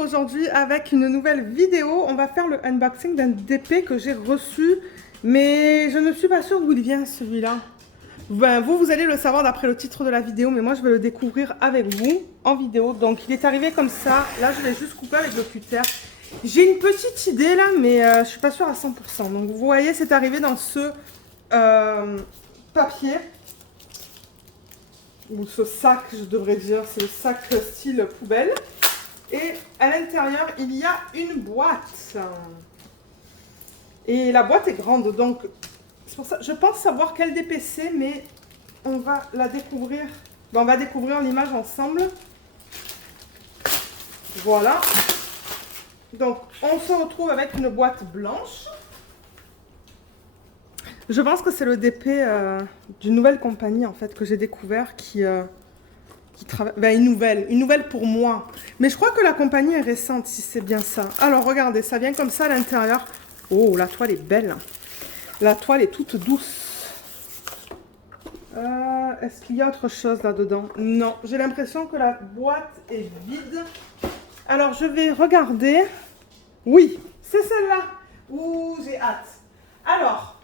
aujourd'hui avec une nouvelle vidéo. On va faire le unboxing d'un DP que j'ai reçu, mais je ne suis pas sûre d'où il vient celui-là. Ben, vous allez le savoir d'après le titre de la vidéo, mais moi je vais le découvrir avec vous en vidéo. Donc il est arrivé comme ça. Là je vais juste couper avec le cutter. J'ai une petite idée là, mais je suis pas sûre à 100%. Donc vous voyez, c'est arrivé dans ce papier. Ou ce sac, je devrais dire, c'est le sac style poubelle. Et à l'intérieur, il y a une boîte. Et la boîte est grande, donc c'est pour ça, je pense savoir quel DP c'est, mais on va la découvrir. On va découvrir l'image ensemble. Voilà. Donc, on se retrouve avec une boîte blanche. Je pense que c'est le DP d'une nouvelle compagnie, en fait, que j'ai découvert qui travaille... Ben, une nouvelle pour moi. Mais je crois que la compagnie est récente, si c'est bien ça. Alors, regardez, ça vient comme ça à l'intérieur. Oh, la toile est belle. La toile est toute douce. Est-ce qu'il y a autre chose là-dedans? Non, j'ai l'impression que la boîte est vide. Alors, je vais regarder. Oui, c'est celle-là. Ouh, j'ai hâte. Alors,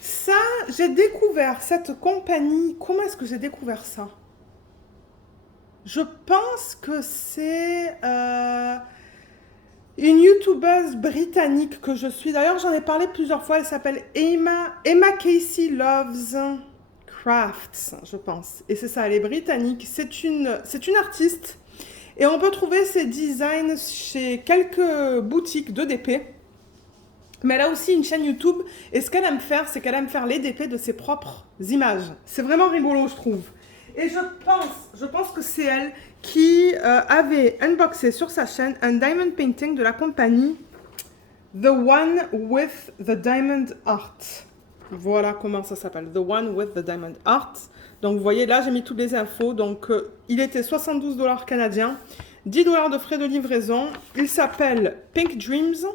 ça, j'ai découvert cette compagnie. Comment est-ce que j'ai découvert ça? Je pense que c'est une youtubeuse britannique que je suis. D'ailleurs, j'en ai parlé plusieurs fois. Elle s'appelle Emma Casey Loves Crafts, je pense. Et c'est ça, elle est britannique. C'est une artiste. Et on peut trouver ses designs chez quelques boutiques de DP. Mais elle a aussi une chaîne YouTube. Et ce qu'elle aime faire, c'est qu'elle aime faire les DP de ses propres images. C'est vraiment rigolo, je trouve. Et je pense que c'est elle qui avait unboxé sur sa chaîne un diamond painting de la compagnie The One with the Diamond Art. Voilà comment ça s'appelle, The One with the Diamond Art. Donc vous voyez, là j'ai mis toutes les infos. Donc il était 72 $ canadiens, 10 $ de frais de livraison. Il s'appelle Pink Dreams.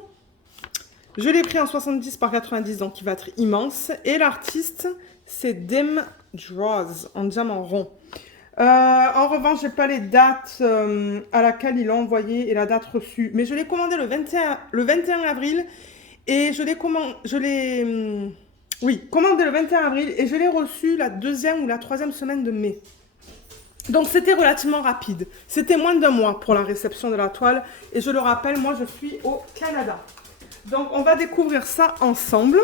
Je l'ai pris en 70 par 90, donc il va être immense. Et l'artiste, c'est Dim Draws, en diamant rond. En revanche, j'ai pas les dates à laquelle il l'a envoyé et la date reçue. Mais je l'ai commandé le 21 avril et je l'ai commandé le 21 avril et je l'ai reçu la 2e ou la 3e semaine de mai. Donc c'était relativement rapide. C'était moins d'un mois pour la réception de la toile. Et je le rappelle, moi je suis au Canada. Donc on va découvrir ça ensemble.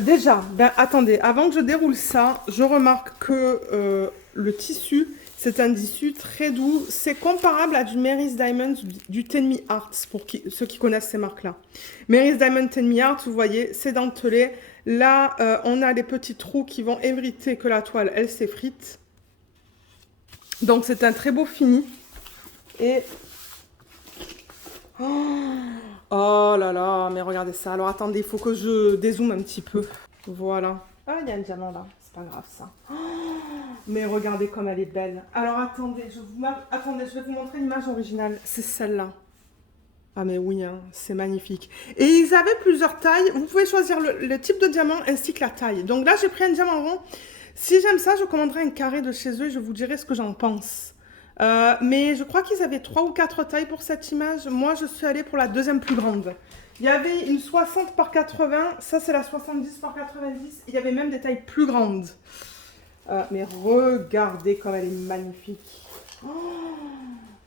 Déjà, ben, attendez, avant que je déroule ça, je remarque que le tissu, c'est un tissu très doux. C'est comparable à du Mary's Diamond, du Ten Me Arts, pour ceux qui connaissent ces marques-là. Mary's Diamond Ten Me Arts, vous voyez, c'est dentelé. Là, on a les petits trous qui vont éviter que la toile, elle s'effrite. Donc, c'est un très beau fini. Et... oh là là, mais regardez ça. Alors attendez, il faut que je dézoome un petit peu. Voilà. Ah, il y a un diamant là. C'est pas grave ça. Oh, mais regardez comme elle est belle. Alors attendez, je vais vous montrer l'image originale. C'est celle-là. Ah mais oui, hein, c'est magnifique. Et ils avaient plusieurs tailles. Vous pouvez choisir le type de diamant ainsi que la taille. Donc là, j'ai pris un diamant rond. Si j'aime ça, je commanderai un carré de chez eux et je vous dirai ce que j'en pense. Mais je crois qu'ils avaient 3 ou 4 tailles pour cette image. Moi, je suis allée pour la 2e plus grande. Il y avait une 60 par 80. Ça, c'est la 70 par 90. Il y avait même des tailles plus grandes. Mais regardez comme elle est magnifique. Oh,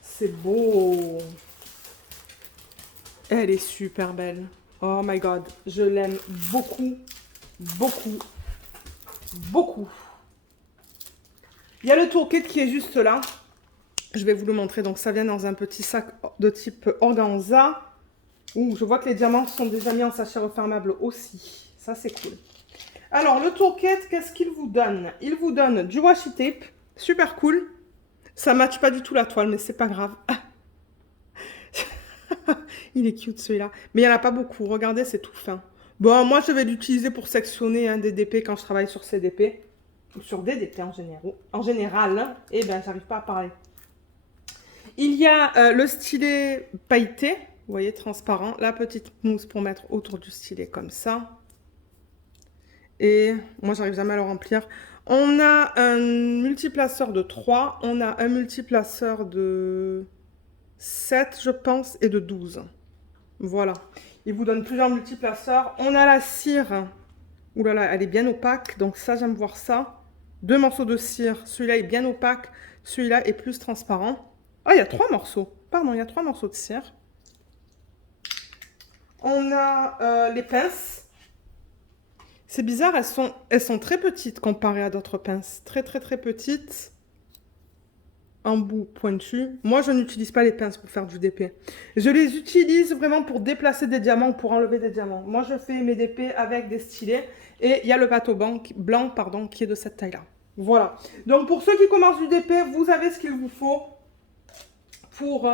c'est beau. Elle est super belle. Oh my god. Je l'aime beaucoup, beaucoup, beaucoup. Il y a le tourquet qui est juste là. Je vais vous le montrer. Donc, ça vient dans un petit sac de type organza. Ouh, je vois que les diamants sont déjà mis en sachet refermable aussi. Ça, c'est cool. Alors, le tourquet, qu'est-ce qu'il vous donne? Il vous donne du washi tape. Super cool. Ça ne matche pas du tout la toile, mais c'est pas grave. Il est cute, celui-là. Mais il n'y en a pas beaucoup. Regardez, c'est tout fin. Bon, moi, je vais l'utiliser pour sectionner des DP quand je travaille sur ces DP. Ou sur des DP en général. Eh bien, j'arrive pas à parler. Il y a le stylet pailleté, vous voyez, transparent. La petite mousse pour mettre autour du stylet comme ça. Et moi, j'arrive jamais à le remplir. On a un multiplaceur de 3. On a un multiplaceur de 7, je pense, et de 12. Voilà. Il vous donne plusieurs multiplaceurs. On a la cire. Ouh là là, elle est bien opaque. Donc ça, j'aime voir ça. 2 morceaux de cire. Celui-là est bien opaque. Celui-là est plus transparent. Ah, il y a 3 morceaux. Pardon, il y a 3 morceaux de cire. On a les pinces. C'est bizarre, elles sont très petites comparées à d'autres pinces. Très, très, très petites. En bout pointu. Moi, je n'utilise pas les pinces pour faire du DP. Je les utilise vraiment pour déplacer des diamants ou pour enlever des diamants. Moi, je fais mes DP avec des stylets. Et il y a le bateau blanc, pardon, qui est de cette taille-là. Voilà. Donc, pour ceux qui commencent du DP, vous avez ce qu'il vous faut pour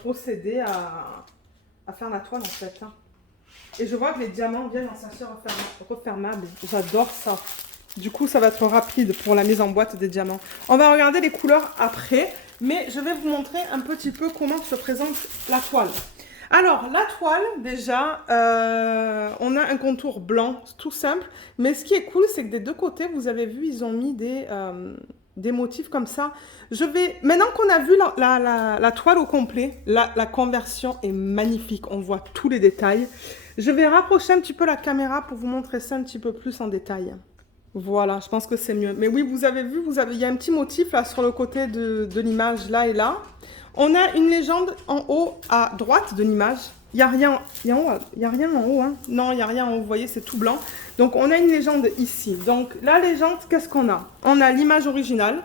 procéder à faire la toile, en fait. Hein. Et je vois que les diamants viennent en sachet refermable. J'adore ça. Du coup, ça va être rapide pour la mise en boîte des diamants. On va regarder les couleurs après, mais je vais vous montrer un petit peu comment se présente la toile. Alors, la toile, déjà, on a un contour blanc, tout simple. Mais ce qui est cool, c'est que des deux côtés, vous avez vu, ils ont mis des motifs comme ça. Maintenant qu'on a vu la toile au complet, la conversion est magnifique. On voit tous les détails. Je vais rapprocher un petit peu la caméra pour vous montrer ça un petit peu plus en détail. Voilà, je pense que c'est mieux. Mais oui, vous avez vu, il y a un petit motif là sur le côté de l'image, là et là. On a une légende en haut à droite de l'image. Il n'y a rien, il y a rien en haut. Hein. Non, il n'y a rien en haut, vous voyez, c'est tout blanc. Donc, on a une légende ici. Donc, la légende, qu'est-ce qu'on a? On a l'image originale.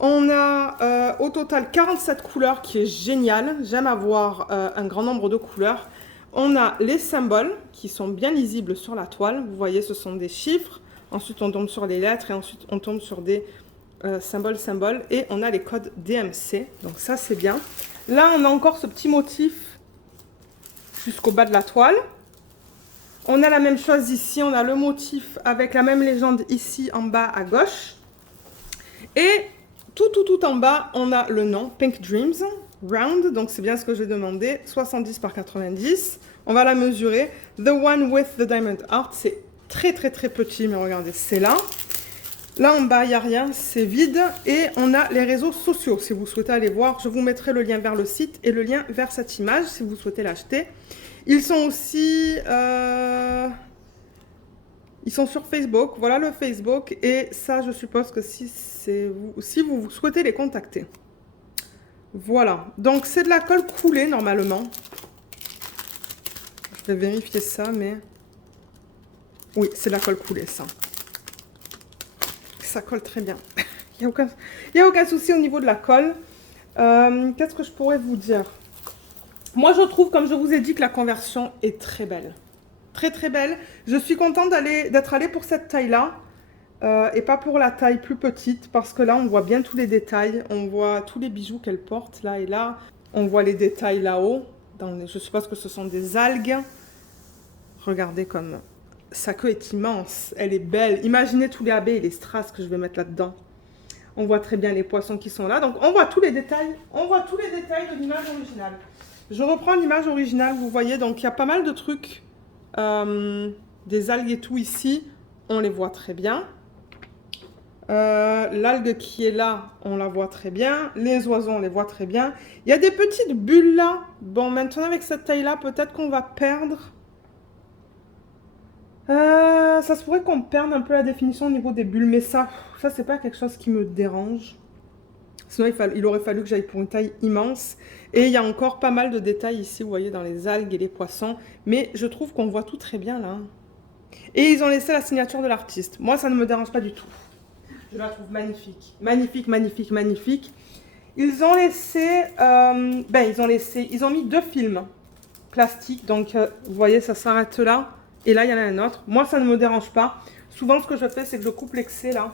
On a au total 47 couleurs qui est génial. J'aime avoir un grand nombre de couleurs. On a les symboles qui sont bien lisibles sur la toile. Vous voyez, ce sont des chiffres. Ensuite, on tombe sur les lettres et ensuite, on tombe sur des symboles. Et on a les codes DMC. Donc ça, c'est bien. Là, on a encore ce petit motif jusqu'au bas de la toile. On a la même chose ici. On a le motif avec la même légende ici en bas à gauche. Et tout en bas, on a le nom Pink Dreams. Round, donc c'est bien ce que j'ai demandé, 70 par 90. On va la mesurer. The one with the diamond heart, c'est très petit, mais regardez, c'est là. Là en bas, il n'y a rien, c'est vide. Et on a les réseaux sociaux, si vous souhaitez aller voir. Je vous mettrai le lien vers le site et le lien vers cette image, si vous souhaitez l'acheter. Ils sont aussi... Ils sont sur Facebook, voilà le Facebook. Et ça, je suppose que si vous souhaitez les contacter. Voilà, donc c'est de la colle coulée normalement. Je vais vérifier ça, mais... Oui, c'est de la colle coulée, ça. Ça colle très bien. Il n'y a aucun souci au niveau de la colle. Qu'est-ce que je pourrais vous dire? Moi, je trouve, comme je vous ai dit, que la conversion est très belle. Très belle. Je suis contente d'être allée pour cette taille-là. Et pas pour la taille plus petite, parce que là, on voit bien tous les détails. On voit tous les bijoux qu'elle porte, là et là. On voit les détails là-haut. Je suppose que ce sont des algues. Regardez comme sa queue est immense. Elle est belle. Imaginez tous les abeilles et les strass que je vais mettre là-dedans. On voit très bien les poissons qui sont là. Donc, on voit tous les détails. On voit tous les détails de l'image originale. Je reprends l'image originale, vous voyez. Donc, il y a pas mal de trucs. Des algues et tout ici. On les voit très bien. L'algue qui est là, on la voit très bien. Les oiseaux, on les voit très bien. Il y a des petites bulles là. Bon, maintenant avec cette taille-là, peut-être qu'on va perdre. Ça se pourrait qu'on perde un peu la définition au niveau des bulles. Mais ça c'est pas quelque chose qui me dérange. Sinon, il aurait fallu que j'aille pour une taille immense. Et il y a encore pas mal de détails ici, vous voyez, dans les algues et les poissons. Mais je trouve qu'on voit tout très bien là. Et ils ont laissé la signature de l'artiste. Moi, ça ne me dérange pas du tout. Je la trouve magnifique. Magnifique. Ils ont laissé... ils ont mis 2 films plastiques. Donc, vous voyez, ça s'arrête là. Et là, il y en a un autre. Moi, ça ne me dérange pas. Souvent, ce que je fais, c'est que je coupe l'excès là.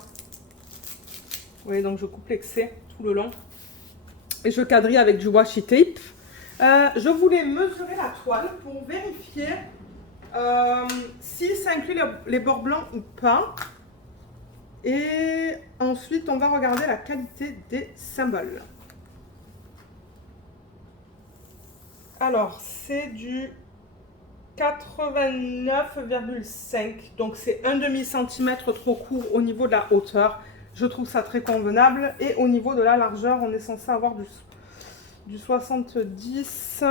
Vous voyez, donc je coupe l'excès tout le long. Et je quadrille avec du washi tape. Je voulais mesurer la toile pour vérifier si ça inclut les bords blancs ou pas. Et ensuite, on va regarder la qualité des symboles. Alors, c'est du 89,5. Donc, c'est un demi-centimètre trop court au niveau de la hauteur. Je trouve ça très convenable. Et au niveau de la largeur, on est censé avoir Du 70.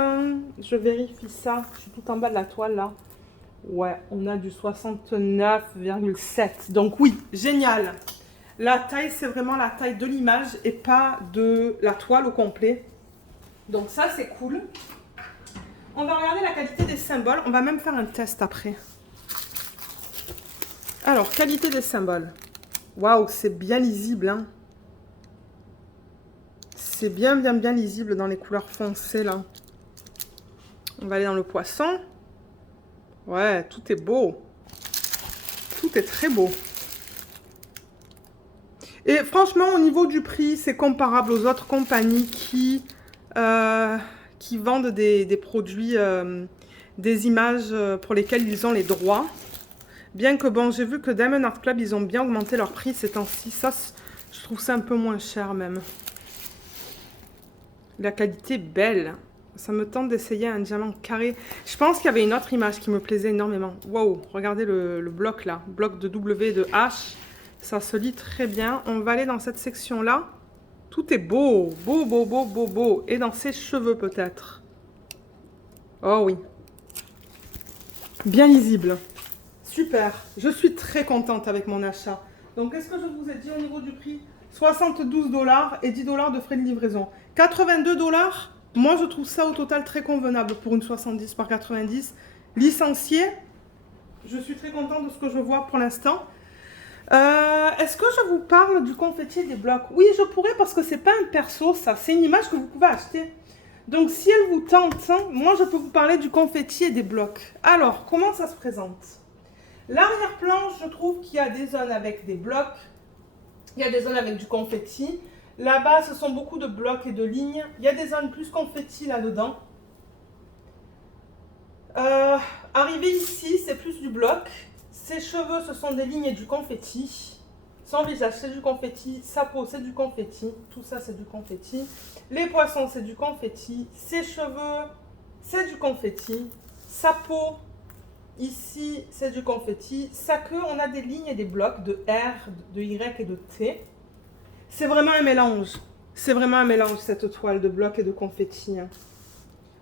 Je vérifie ça. Je suis tout en bas de la toile là. Ouais, on a du 69,7. Donc oui, génial. La taille, c'est vraiment la taille de l'image et pas de la toile au complet. Donc ça, c'est cool. On va regarder la qualité des symboles. On va même faire un test après. Alors, qualité des symboles. Waouh, c'est bien lisible, hein. C'est bien lisible dans les couleurs foncées, là. On va aller dans le poisson. Ouais, tout est beau. Tout est très beau. Et franchement, au niveau du prix, c'est comparable aux autres compagnies qui vendent des produits, des images pour lesquelles ils ont les droits. Bien que, bon, j'ai vu que Diamond Art Club, ils ont bien augmenté leur prix ces temps-ci. Ça, je trouve ça un peu moins cher même. La qualité est belle. Ça me tente d'essayer un diamant carré. Je pense qu'il y avait une autre image qui me plaisait énormément. Waouh, regardez le bloc là. Bloc de W et de H. Ça se lit très bien. On va aller dans cette section-là. Tout est beau. Beau, beau, beau, beau, beau. Et dans ses cheveux peut-être. Oh oui. Bien lisible. Super. Je suis très contente avec mon achat. Donc, qu'est-ce que je vous ai dit au niveau du prix? 72 $ et 10 $ de frais de livraison. 82 $. Moi, je trouve ça au total très convenable pour une 70 par 90. Licencié. Je suis très contente de ce que je vois pour l'instant. Est-ce que je vous parle du confetti et des blocs? Oui, je pourrais parce que c'est pas un perso, ça. C'est une image que vous pouvez acheter. Donc, si elle vous tente, hein, moi, je peux vous parler du confetti et des blocs. Alors, comment ça se présente? L'arrière-plan, je trouve qu'il y a des zones avec des blocs. Il y a des zones avec du confetti. Là-bas, ce sont beaucoup de blocs et de lignes. Il y a des zones plus confetti là-dedans. Arrivé ici, c'est plus du bloc. Ses cheveux, ce sont des lignes et du confetti. Son visage, c'est du confetti. Sa peau, c'est du confetti. Tout ça, c'est du confetti. Les poissons, c'est du confetti. Ses cheveux, c'est du confetti. Sa peau, ici, c'est du confetti. Sa queue, on a des lignes et des blocs de R, de Y et de T. C'est vraiment un mélange. C'est vraiment un mélange, cette toile de blocs et de confetti.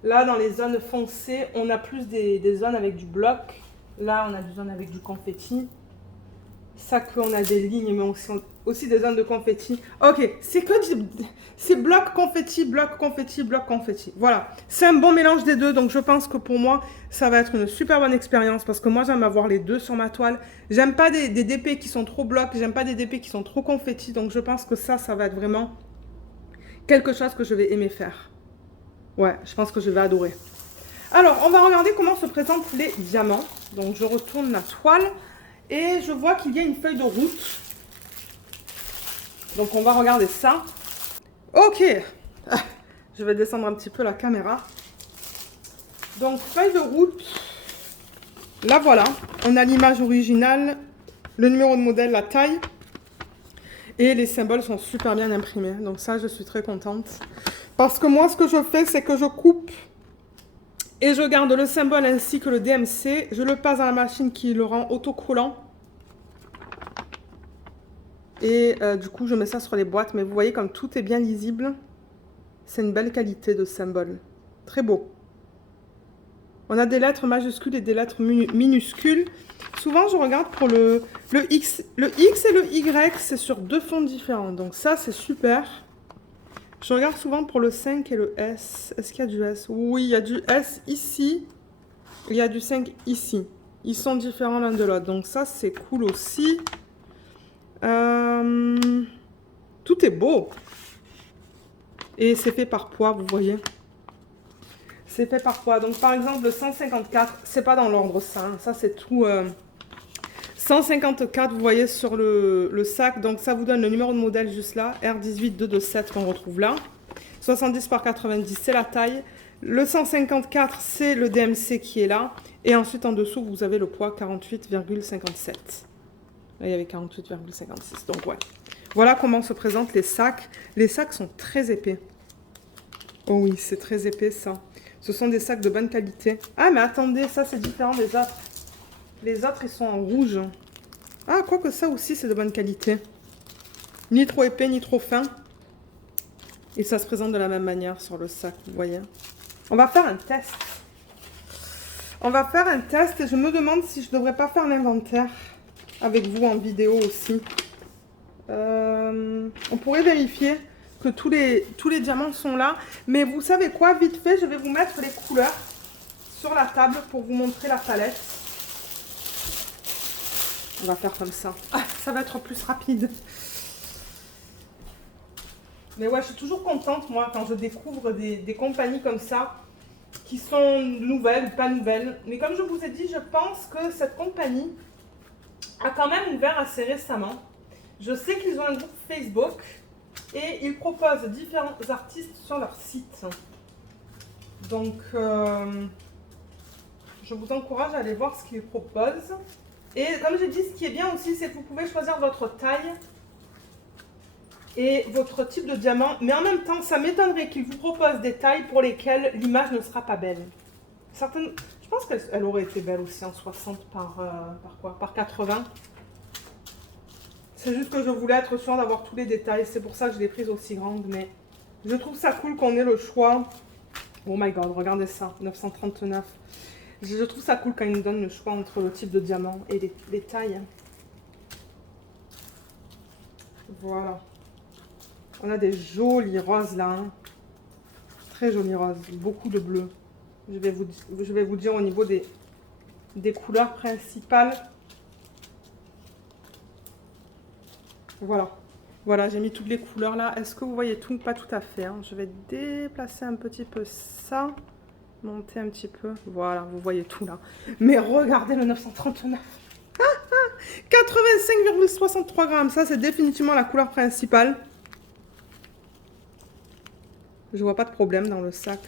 Là, dans les zones foncées, on a plus des zones avec du bloc. Là, on a des zones avec du confetti. Ça que on a des lignes, mais aussi des zones de confetti. Ok, c'est bloc confetti, bloc confetti, bloc confetti. Voilà, c'est un bon mélange des deux. Donc, je pense que pour moi, ça va être une super bonne expérience parce que moi, j'aime avoir les deux sur ma toile. J'aime pas des DP qui sont trop blocs. J'aime pas des DP qui sont trop confetti. Donc, je pense que ça va être vraiment quelque chose que je vais aimer faire. Ouais, je pense que je vais adorer. Alors, on va regarder comment se présentent les diamants. Donc, je retourne la toile et je vois qu'il y a une feuille de route. Donc, on va regarder ça. Ok. Je vais descendre un petit peu la caméra. Donc, feuille de route. Là, voilà. On a l'image originale, le numéro de modèle, la taille. Et les symboles sont super bien imprimés. Donc, ça, je suis très contente. Parce que moi, ce que je fais, c'est que je coupe et je garde le symbole ainsi que le DMC. Je le passe à la machine qui le rend autocollant. Et du coup, je mets ça sur les boîtes. Mais vous voyez comme tout est bien lisible. C'est une belle qualité de symbole. Très beau. On a des lettres majuscules et des lettres minuscules. Souvent, je regarde pour le X. Le X et le Y, c'est sur deux fonds différents. Donc ça, c'est super. Je regarde souvent pour le 5 et le S. Est-ce qu'il y a du S? Oui, il y a du S ici. Il y a du 5 ici. Ils sont différents l'un de l'autre. Donc ça, c'est cool aussi. Tout est beau. Et c'est fait par poids, vous voyez. C'est fait par poids. Donc par exemple, le 154, c'est pas dans l'ordre ça. Hein. Ça, c'est tout... 154, vous voyez sur le sac, donc ça vous donne le numéro de modèle juste là, R18227 qu'on retrouve là. 70 par 90, c'est la taille. Le 154, c'est le DMC qui est là. Et ensuite, en dessous, vous avez le poids 48,57. Là, il y avait 48,56, donc ouais. Voilà comment se présentent les sacs. Les sacs sont très épais. Oh oui, c'est très épais ça. Ce sont des sacs de bonne qualité. Ah, mais attendez, ça c'est différent des autres. Les autres, ils sont en rouge. Ah, quoique ça aussi, c'est de bonne qualité. Ni trop épais, ni trop fin. Et ça se présente de la même manière sur le sac, vous voyez. On va faire un test. On va faire un test et je me demande si je ne devrais pas faire l'inventaire avec vous en vidéo aussi. On pourrait vérifier que tous les diamants sont là. Mais vous savez quoi, vite fait, je vais vous mettre les couleurs sur la table pour vous montrer la palette. On va faire comme ça. Ah, ça va être plus rapide. Mais ouais, je suis toujours contente, moi, quand je découvre des compagnies comme ça, qui sont nouvelles ou pas nouvelles. Mais comme je vous ai dit, je pense que cette compagnie a quand même ouvert assez récemment. Je sais qu'ils ont un groupe Facebook et ils proposent différents artistes sur leur site. Donc, je vous encourage à aller voir ce qu'ils proposent. Et comme j'ai dit, ce qui est bien aussi, c'est que vous pouvez choisir votre taille et votre type de diamant. Mais en même temps, ça m'étonnerait qu'ils vous proposent des tailles pour lesquelles l'image ne sera pas belle. Certaines, je pense qu'elle aurait été belle aussi en 60 par 80. C'est juste que je voulais être sûre d'avoir tous les détails. C'est pour ça que je l'ai prise aussi grande. Mais je trouve ça cool qu'on ait le choix. Oh my god, regardez ça, 939. Je trouve ça cool quand ils nous donnent le choix entre le type de diamant et les tailles. Voilà. On a des jolis roses là. Hein. Très jolis roses. Beaucoup de bleu. Je vais vous dire au niveau des couleurs principales. Voilà. Voilà, j'ai mis toutes les couleurs là. Est-ce que vous voyez tout? Pas tout à fait. Hein. Je vais déplacer un petit peu ça. Monter un petit peu. Voilà, vous voyez tout là. Mais regardez le 939. 85,63 grammes. Ça, c'est définitivement la couleur principale. Je vois pas de problème dans le sac.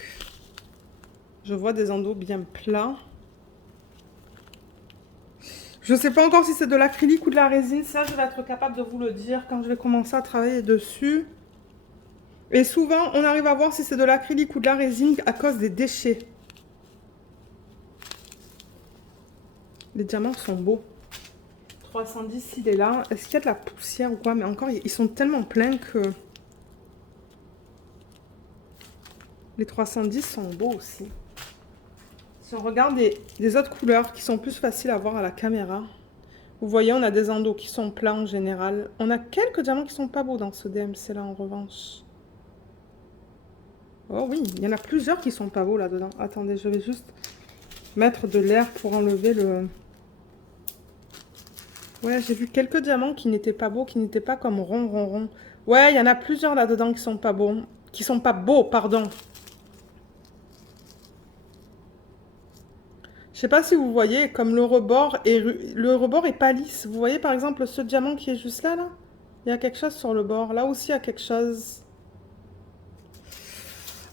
Je vois des endos bien plats. Je ne sais pas encore si c'est de l'acrylique ou de la résine. Ça, je vais être capable de vous le dire quand je vais commencer à travailler dessus. Et souvent, on arrive à voir si c'est de l'acrylique ou de la résine à cause des déchets. Les diamants sont beaux. 310, il est là. Est-ce qu'il y a de la poussière ou quoi? Mais encore, ils sont tellement pleins que... Les 310 sont beaux aussi. Si on regarde des autres couleurs qui sont plus faciles à voir à la caméra, vous voyez, on a des endos qui sont plats en général. On a quelques diamants qui sont pas beaux dans ce DMC là en revanche. Oh oui, il y en a plusieurs qui sont pas beaux là-dedans. Attendez, je vais juste mettre de l'air pour enlever le... Ouais, j'ai vu quelques diamants qui n'étaient pas beaux, qui n'étaient pas comme rond, rond, rond. Ouais, il y en a plusieurs là-dedans qui sont pas beaux. Qui sont pas beaux, pardon. Je sais pas si vous voyez, comme le rebord est pas lisse. Vous voyez par exemple ce diamant qui est juste là, là? Il y a quelque chose sur le bord. Là aussi, il y a quelque chose.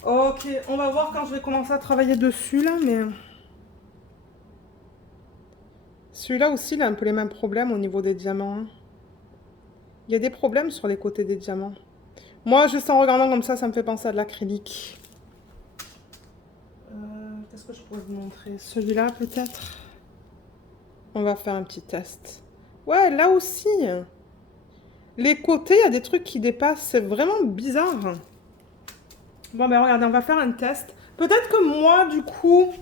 Ok, on va voir quand je vais commencer à travailler dessus, là, mais... Celui-là aussi, il a un peu les mêmes problèmes au niveau des diamants. Hein. Il y a des problèmes sur les côtés des diamants. Moi, juste en regardant comme ça me fait penser à de l'acrylique. Qu'est-ce que je pourrais vous montrer? Celui-là, peut-être? On va faire un petit test. Ouais, là aussi. Les côtés, il y a des trucs qui dépassent. C'est vraiment bizarre. Bon, ben regardez, on va faire un test. Peut-être que moi, du coup...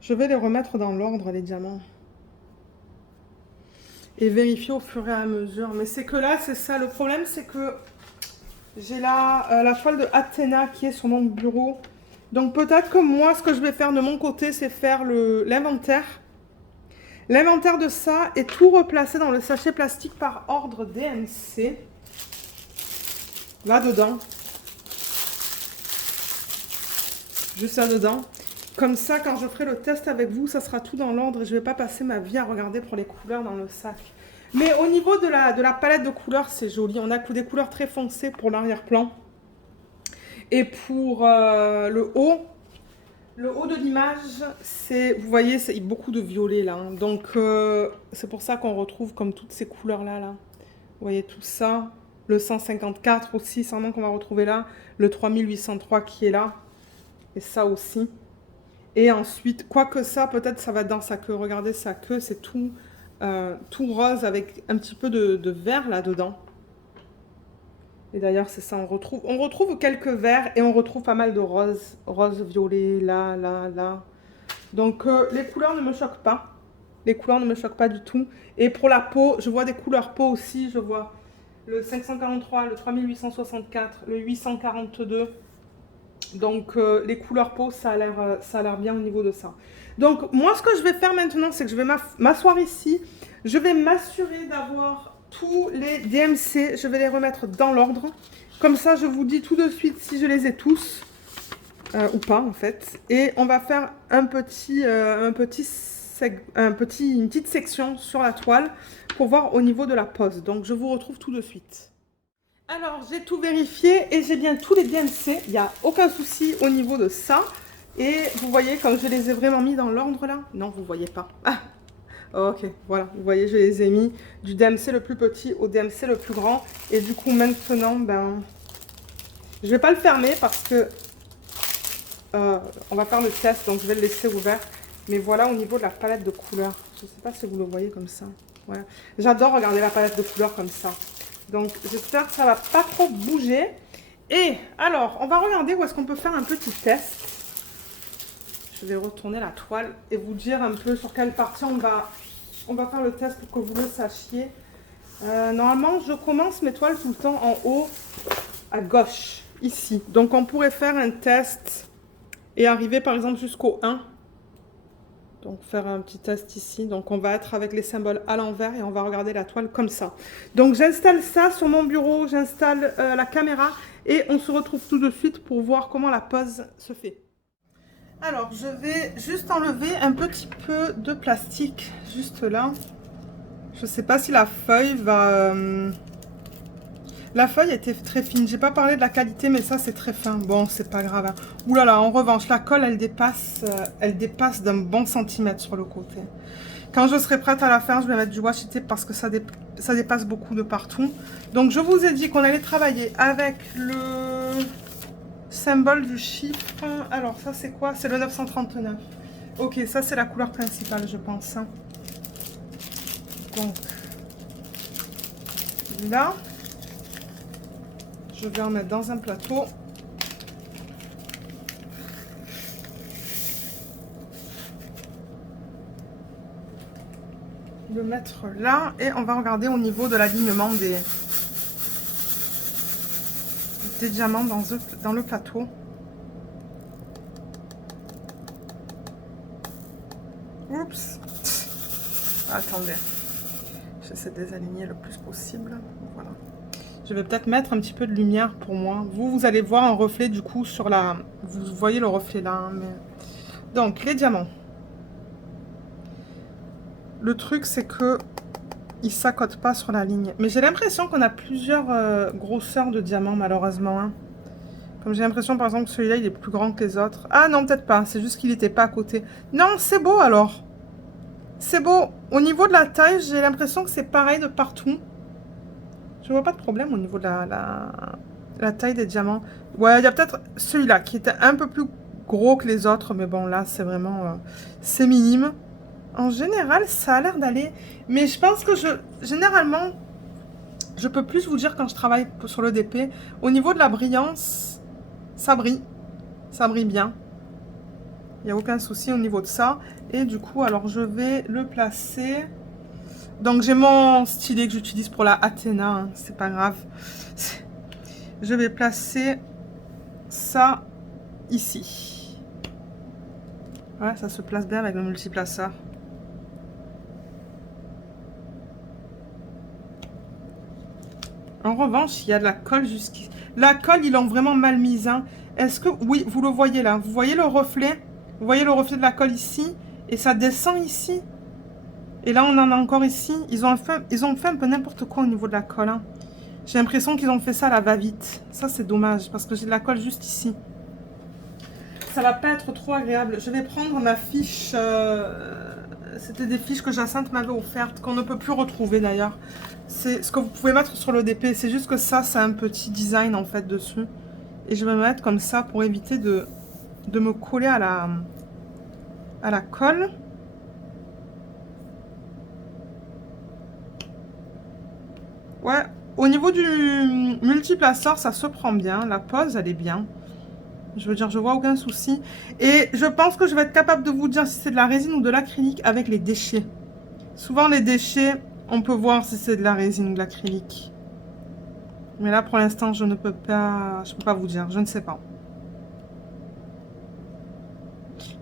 je vais les remettre dans l'ordre, les diamants. Et vérifier au fur et à mesure. Mais c'est que là, c'est ça. Le problème, c'est que j'ai la toile de Athéna qui est sur mon bureau. Donc peut-être que moi, ce que je vais faire de mon côté, c'est faire l'inventaire. L'inventaire de ça et tout replacer dans le sachet plastique par ordre DMC. Là-dedans. Juste là-dedans. Comme ça, quand je ferai le test avec vous, ça sera tout dans l'ordre et je ne vais pas passer ma vie à regarder pour les couleurs dans le sac. Mais au niveau de la palette de couleurs, c'est joli. On a des couleurs très foncées pour l'arrière-plan. Et pour le haut de l'image, vous voyez, c'est beaucoup de violet là. Hein. Donc, c'est pour ça qu'on retrouve comme toutes ces couleurs-là. Là. Vous voyez tout ça. Le 154 aussi, sûrement qu'on va retrouver là. Le 3803 qui est là. Et ça aussi. Et ensuite, quoique ça, peut-être ça va être dans sa queue. Regardez sa queue, c'est tout tout rose avec un petit peu de vert là-dedans. Et d'ailleurs, c'est ça, on retrouve quelques verts et on retrouve pas mal de rose, rose violet, là, là, là. Donc, les couleurs ne me choquent pas. Les couleurs ne me choquent pas du tout. Et pour la peau, je vois des couleurs peau aussi. Je vois le 543, le 3864, le 842. Donc, les couleurs peau, ça a l'air bien au niveau de ça. Donc, moi, ce que je vais faire maintenant, c'est que je vais m'asseoir ici. Je vais m'assurer d'avoir tous les DMC. Je vais les remettre dans l'ordre. Comme ça, je vous dis tout de suite si je les ai tous. Ou pas, en fait. Et on va faire une petite section sur la toile pour voir au niveau de la pose. Donc, je vous retrouve tout de suite. Alors, j'ai tout vérifié et j'ai bien tous les DMC. Il n'y a aucun souci au niveau de ça. Et vous voyez, comme je les ai vraiment mis dans l'ordre là. Non, vous ne voyez pas. Ah, ok, voilà. Vous voyez, je les ai mis du DMC le plus petit au DMC le plus grand. Et du coup, maintenant, ben, je ne vais pas le fermer parce que on va faire le test. Donc, je vais le laisser ouvert. Mais voilà au niveau de la palette de couleurs. Je ne sais pas si vous le voyez comme ça. Voilà. J'adore regarder la palette de couleurs comme ça. Donc, j'espère que ça va pas trop bouger. Et alors, on va regarder où est-ce qu'on peut faire un petit test. Je vais retourner la toile et vous dire un peu sur quelle partie on va faire le test pour que vous le sachiez. Normalement, je commence mes toiles tout le temps en haut à gauche, ici. Donc, on pourrait faire un test et arriver par exemple jusqu'au 1. Donc, faire un petit test ici. Donc, on va être avec les symboles à l'envers et on va regarder la toile comme ça. Donc, j'installe ça sur mon bureau, j'installe la caméra et on se retrouve tout de suite pour voir comment la pose se fait. Alors, je vais juste enlever un petit peu de plastique, juste là. Je ne sais pas si la feuille va... La feuille était très fine. J'ai pas parlé de la qualité, mais ça, c'est très fin. Bon, c'est pas grave. Hein. Ouh là là, en revanche, la colle, elle dépasse d'un bon centimètre sur le côté. Quand je serai prête à la faire, je vais mettre du washi tape parce que ça dépasse beaucoup de partout. Donc, je vous ai dit qu'on allait travailler avec le symbole du chiffre. Alors, ça, c'est quoi? C'est le 939. Ok, ça, c'est la couleur principale, je pense. Hein. Donc, là... Je vais en mettre dans un plateau. Le mettre là. Et on va regarder au niveau de l'alignement des diamants dans le plateau. Oups. Attendez. J'essaie de les aligner le plus possible. Voilà. Je vais peut-être mettre un petit peu de lumière pour moi. Vous allez voir un reflet du coup sur la... Vous voyez le reflet là. Hein, mais... Donc, les diamants. Le truc, c'est que ils ne s'accotent pas sur la ligne. Mais j'ai l'impression qu'on a plusieurs grosseurs de diamants, malheureusement. Hein. Comme j'ai l'impression, par exemple, que celui-là, il est plus grand que les autres. Ah non, peut-être pas. C'est juste qu'il n'était pas à côté. Non, c'est beau alors. C'est beau. Au niveau de la taille, j'ai l'impression que c'est pareil de partout. Je vois pas de problème au niveau de la taille des diamants. Ouais, il y a peut-être celui-là qui était un peu plus gros que les autres. Mais bon, là, c'est vraiment... c'est minime. En général, ça a l'air d'aller. Mais je pense que généralement, je peux plus vous dire quand je travaille sur le DP. Au niveau de la brillance, ça brille. Ça brille bien. Il n'y a aucun souci au niveau de ça. Et du coup, alors je vais le placer... Donc j'ai mon stylet que j'utilise pour la Athéna, hein, c'est pas grave. Je vais placer ça ici. Ouais, ça se place bien avec le multiplaceur. En revanche, il y a de la colle jusqu'ici. La colle, ils l'ont vraiment mal mise. Hein. Est-ce que... Oui, vous le voyez là. Vous voyez le reflet? Vous voyez le reflet de la colle ici? Et ça descend ici. Et là, on en a encore ici. Ils ont fait un peu n'importe quoi au niveau de la colle. Hein. J'ai l'impression qu'ils ont fait ça à la va-vite. Ça, c'est dommage parce que j'ai de la colle juste ici. Ça va pas être trop agréable. Je vais prendre ma fiche. C'était des fiches que Jacinthe m'avait offertes, qu'on ne peut plus retrouver d'ailleurs. C'est ce que vous pouvez mettre sur le DP. C'est juste que ça, c'est un petit design en fait dessus. Et je vais me mettre comme ça pour éviter de me coller à la colle. Au niveau du multiplaceur, ça se prend bien. La pose, elle est bien. Je veux dire, je vois aucun souci. Et je pense que je vais être capable de vous dire si c'est de la résine ou de l'acrylique avec les déchets. Souvent, les déchets, on peut voir si c'est de la résine ou de l'acrylique. Mais là, pour l'instant, je ne peux pas... Je peux pas vous dire. Je ne sais pas.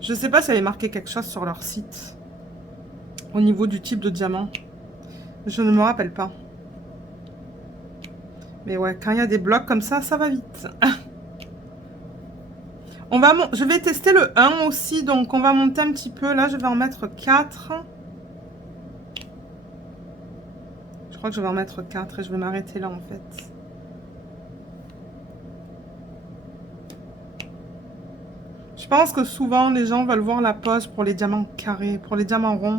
Je ne sais pas si elle est marqué quelque chose sur leur site. Au niveau du type de diamant. Je ne me rappelle pas. Mais ouais, quand il y a des blocs comme ça va vite. Je vais tester le 1 aussi, donc on va monter un petit peu. Là, je vais en mettre 4. Je crois que je vais en mettre 4 et je vais m'arrêter là, en fait. Je pense que souvent, les gens veulent voir la pose pour les diamants carrés, pour les diamants ronds.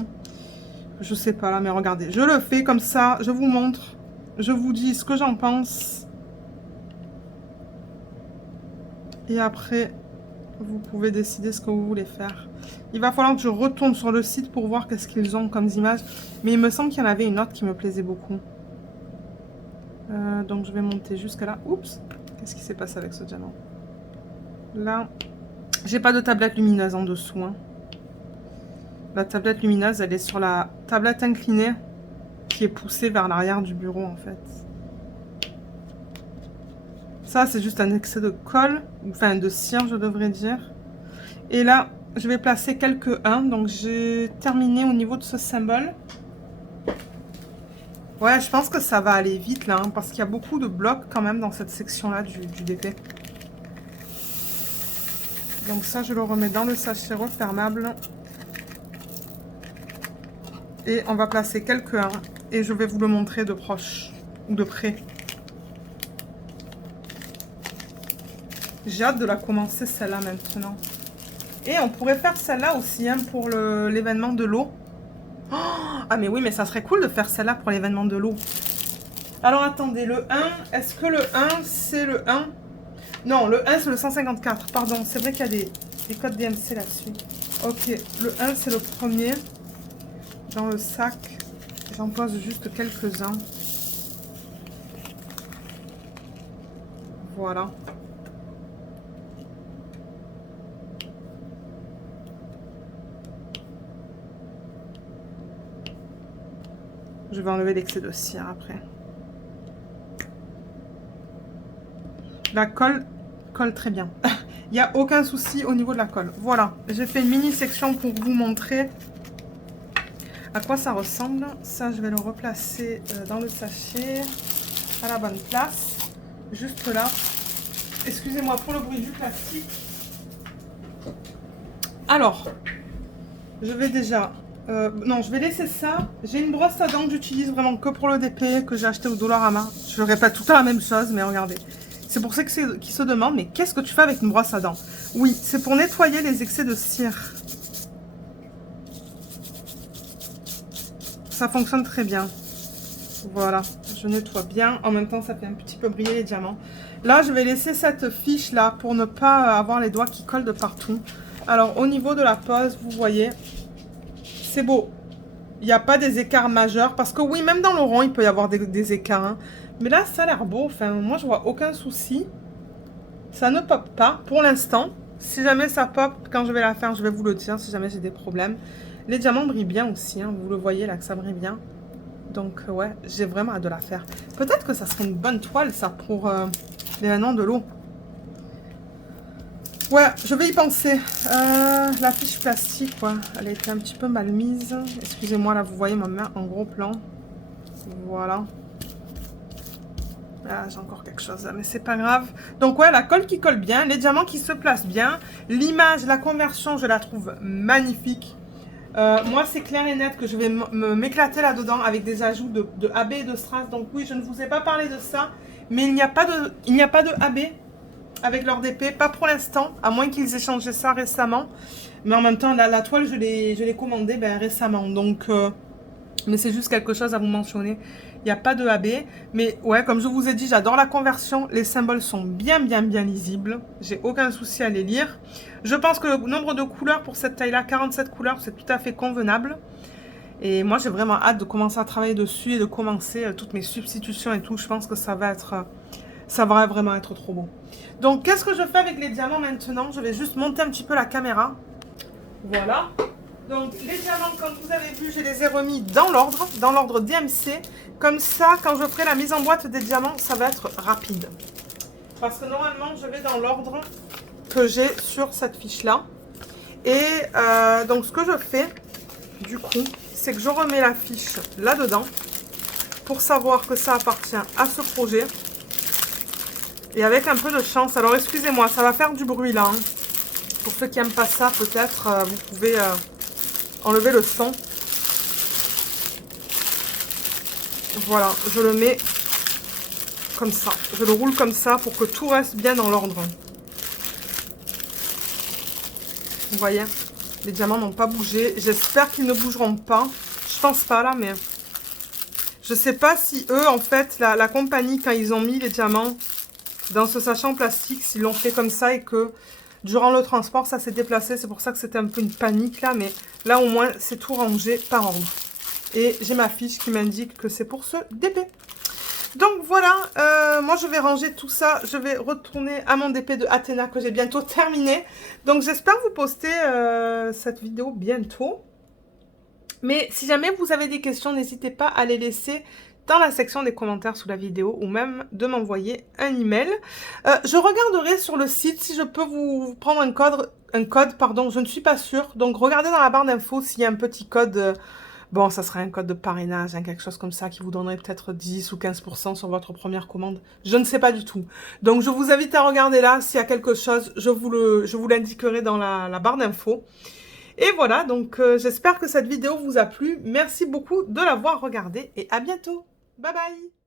Je sais pas, là, mais regardez. Je le fais comme ça, je vous montre. Je vous dis ce que j'en pense. Et après... vous pouvez décider ce que vous voulez faire. Il va falloir que je retourne sur le site pour voir qu'est-ce qu'ils ont comme images. Mais il me semble qu'il y en avait une autre qui me plaisait beaucoup. Donc je vais monter jusqu'à là. Oups! Qu'est-ce qui s'est passé avec ce diamant? Là, j'ai pas de tablette lumineuse en dessous. Hein. La tablette lumineuse, elle est sur la tablette inclinée qui est poussée vers l'arrière du bureau en fait. Ça, c'est juste un excès de colle, enfin de cire, je devrais dire. Et là, je vais placer quelques 1. Donc, j'ai terminé au niveau de ce symbole. Ouais, je pense que ça va aller vite là, hein, parce qu'il y a beaucoup de blocs quand même dans cette section-là du DP. Donc ça, je le remets dans le sachet refermable. Et on va placer quelques 1. Et je vais vous le montrer de proche ou de près. J'ai hâte de la commencer celle-là maintenant. Et on pourrait faire celle-là aussi hein, pour l'événement de l'eau. Oh, ah mais oui, mais ça serait cool de faire celle-là pour l'événement de l'eau. Alors attendez, le 1, est-ce que le 1 c'est le 1? Non, le 1 c'est le 154, pardon. C'est vrai qu'il y a des codes DMC là-dessus. Ok, le 1 c'est le premier. Dans le sac, j'en pose juste quelques-uns. Voilà. Je vais enlever l'excès de cire après. La colle colle très bien. Il n'y a aucun souci au niveau de la colle. Voilà, j'ai fait une mini section pour vous montrer à quoi ça ressemble. Ça, je vais le replacer dans le sachet à la bonne place. Juste là. Excusez-moi pour le bruit du plastique. Alors, je vais déjà... non, je vais laisser ça. J'ai une brosse à dents que j'utilise vraiment que pour le DP, que j'ai acheté au Dollarama. Je répète tout le temps la même chose, mais regardez. C'est pour ça qu'ils se demandent, mais qu'est-ce que tu fais avec une brosse à dents? Oui, c'est pour nettoyer les excès de cire. Ça fonctionne très bien. Voilà, je nettoie bien. En même temps, ça fait un petit peu briller les diamants. Là, je vais laisser cette fiche là pour ne pas avoir les doigts qui collent de partout. Alors, au niveau de la pose, vous voyez... C'est beau. Il n'y a pas des écarts majeurs. Parce que oui, même dans le rond, il peut y avoir des écarts. Hein. Mais là, ça a l'air beau. Enfin, moi, je vois aucun souci. Ça ne pop pas pour l'instant. Si jamais ça pop, quand je vais la faire, je vais vous le dire. Si jamais j'ai des problèmes. Les diamants brillent bien aussi. Hein. Vous le voyez là que ça brille bien. Donc, ouais, j'ai vraiment hâte de la faire. Peut-être que ça serait une bonne toile, ça, pour l'événement de l'eau. Ouais, je vais y penser. La fiche plastique, quoi. Elle a été un petit peu mal mise. Excusez-moi, là, vous voyez ma main en gros plan. Voilà. Ah, j'ai encore quelque chose, là, mais c'est pas grave. Donc, ouais, la colle qui colle bien. Les diamants qui se placent bien. L'image, la conversion, je la trouve magnifique. Moi, c'est clair et net que je vais m'éclater là-dedans avec des ajouts de AB et de strass. Donc, oui, je ne vous ai pas parlé de ça. Mais il n'y a pas de AB. Avec leur DP, pas pour l'instant, à moins qu'ils aient changé ça récemment. Mais en même temps, la toile, je l'ai commandée récemment. Donc, mais c'est juste quelque chose à vous mentionner. Il n'y a pas de AB. Mais ouais, comme je vous ai dit, j'adore la conversion. Les symboles sont bien lisibles. J'ai aucun souci à les lire. Je pense que le nombre de couleurs pour cette taille-là, 47 couleurs, c'est tout à fait convenable. Et moi, j'ai vraiment hâte de commencer à travailler dessus et de commencer toutes mes substitutions et tout. Je pense que ça va vraiment être trop bon. Donc, qu'est-ce que je fais avec les diamants maintenant? Je vais juste monter un petit peu la caméra. Voilà. Donc, les diamants, comme vous avez vu, je les ai remis dans l'ordre DMC. Comme ça, quand je ferai la mise en boîte des diamants, ça va être rapide. Parce que normalement, je vais dans l'ordre que j'ai sur cette fiche-là. Et donc, ce que je fais, du coup, c'est que je remets la fiche là-dedans pour savoir que ça appartient à ce projet. Et avec un peu de chance, alors excusez-moi, ça va faire du bruit là. Hein. Pour ceux qui n'aiment pas ça, peut-être, vous pouvez enlever le son. Voilà, je le mets comme ça. Je le roule comme ça pour que tout reste bien dans l'ordre. Vous voyez, les diamants n'ont pas bougé. J'espère qu'ils ne bougeront pas. Je pense pas là, mais je sais pas si eux, en fait, la compagnie, quand ils ont mis les diamants dans ce sachet en plastique, s'ils l'ont fait comme ça et que durant le transport, ça s'est déplacé. C'est pour ça que c'était un peu une panique là, mais là au moins, c'est tout rangé par ordre. Et j'ai ma fiche qui m'indique que c'est pour ce DP. Donc voilà, moi je vais ranger tout ça. Je vais retourner à mon DP de Athéna que j'ai bientôt terminé. Donc j'espère vous poster cette vidéo bientôt. Mais si jamais vous avez des questions, n'hésitez pas à les laisser dans la section des commentaires sous la vidéo ou même de m'envoyer un email. Je regarderai sur le site si je peux vous prendre un code, pardon, je ne suis pas sûre. Donc regardez dans la barre d'infos s'il y a un petit code, bon ça serait un code de parrainage, hein, quelque chose comme ça qui vous donnerait peut-être 10 ou 15% sur votre première commande. Je ne sais pas du tout. Donc je vous invite à regarder là, s'il y a quelque chose, je vous l'indiquerai dans la barre d'infos. Et voilà, donc j'espère que cette vidéo vous a plu. Merci beaucoup de l'avoir regardée et à bientôt. Bye bye!